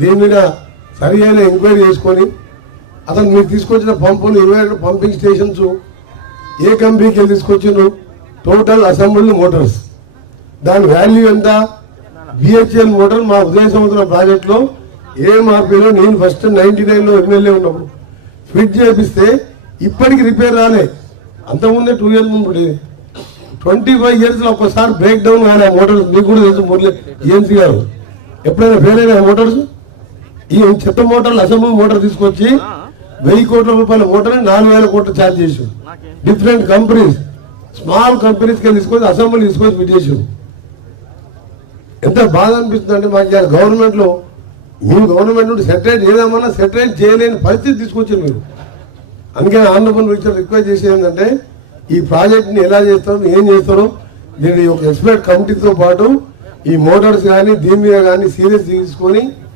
దీని మీద సరి అయిన ఎంక్వైరీ చేసుకొని అసలు మీరు తీసుకొచ్చిన పంపులు 21 పంపింగ్ స్టేషన్స్ ఏ కంపెనీకి వెళ్ళి తీసుకొచ్చిండ్రు, టోటల్ అసెంబ్లీ మోటార్స్, దాని వాల్యూ ఎంత? బిహెచ్ఎల్ మోటార్ మా ఉదయ సముద్రం ప్రాజెక్టులో ఏఎంఆర్పీలో నేను ఫస్ట్ 99లో ఎమ్మెల్యే ఉన్నప్పుడు ఫిట్ చేపిస్తే ఇప్పటికి రిపేర్ రాలే. అంతకుముందే 2 years ముందు 25 years లో ఒక్కసారి బ్రేక్ డౌన్ కానీ ఆ మోటార్స్ మీకు కూడా తెలుసు. మురళి ఏఎంసీ గారు ఎప్పుడైనా ఫెయిల్ అయినా మోటార్స్, ఈ చెత్త మోటార్లు అసెంబ్లీ మోటార్ తీసుకొచ్చి 1000 కోట్ల రూపాయల మోటార్ 4000 కోట్లు ఛార్జ్ చేసి డిఫరెంట్ కంపెనీస్ స్మాల్ కంపెనీస్కి తీసుకొచ్చి అసెంబ్లీ తీసుకొచ్చి ఫిట్ చేసి ఎంత బాధ అనిపిస్తుంది అంటే మాకు గవర్నమెంట్లో మేము గవర్నమెంట్ నుండి సెటరేట్ చేద్దామన్నా సెటరేట్ చేయలేని పరిస్థితి తీసుకొచ్చారు మీరు. అందుకని ఆనరబుల్ మినిస్టర్ రిక్వెస్ట్ చేసేది ఏంటంటే ఈ ప్రాజెక్ట్ని ఎలా చేస్తారో ఏం చేస్తారో దీన్ని ఒక ఎక్స్పర్ట్ కమిటీతో పాటు ఈ మోటార్స్ కానీ దీని మీద కానీ సీరియస్ తీసుకొని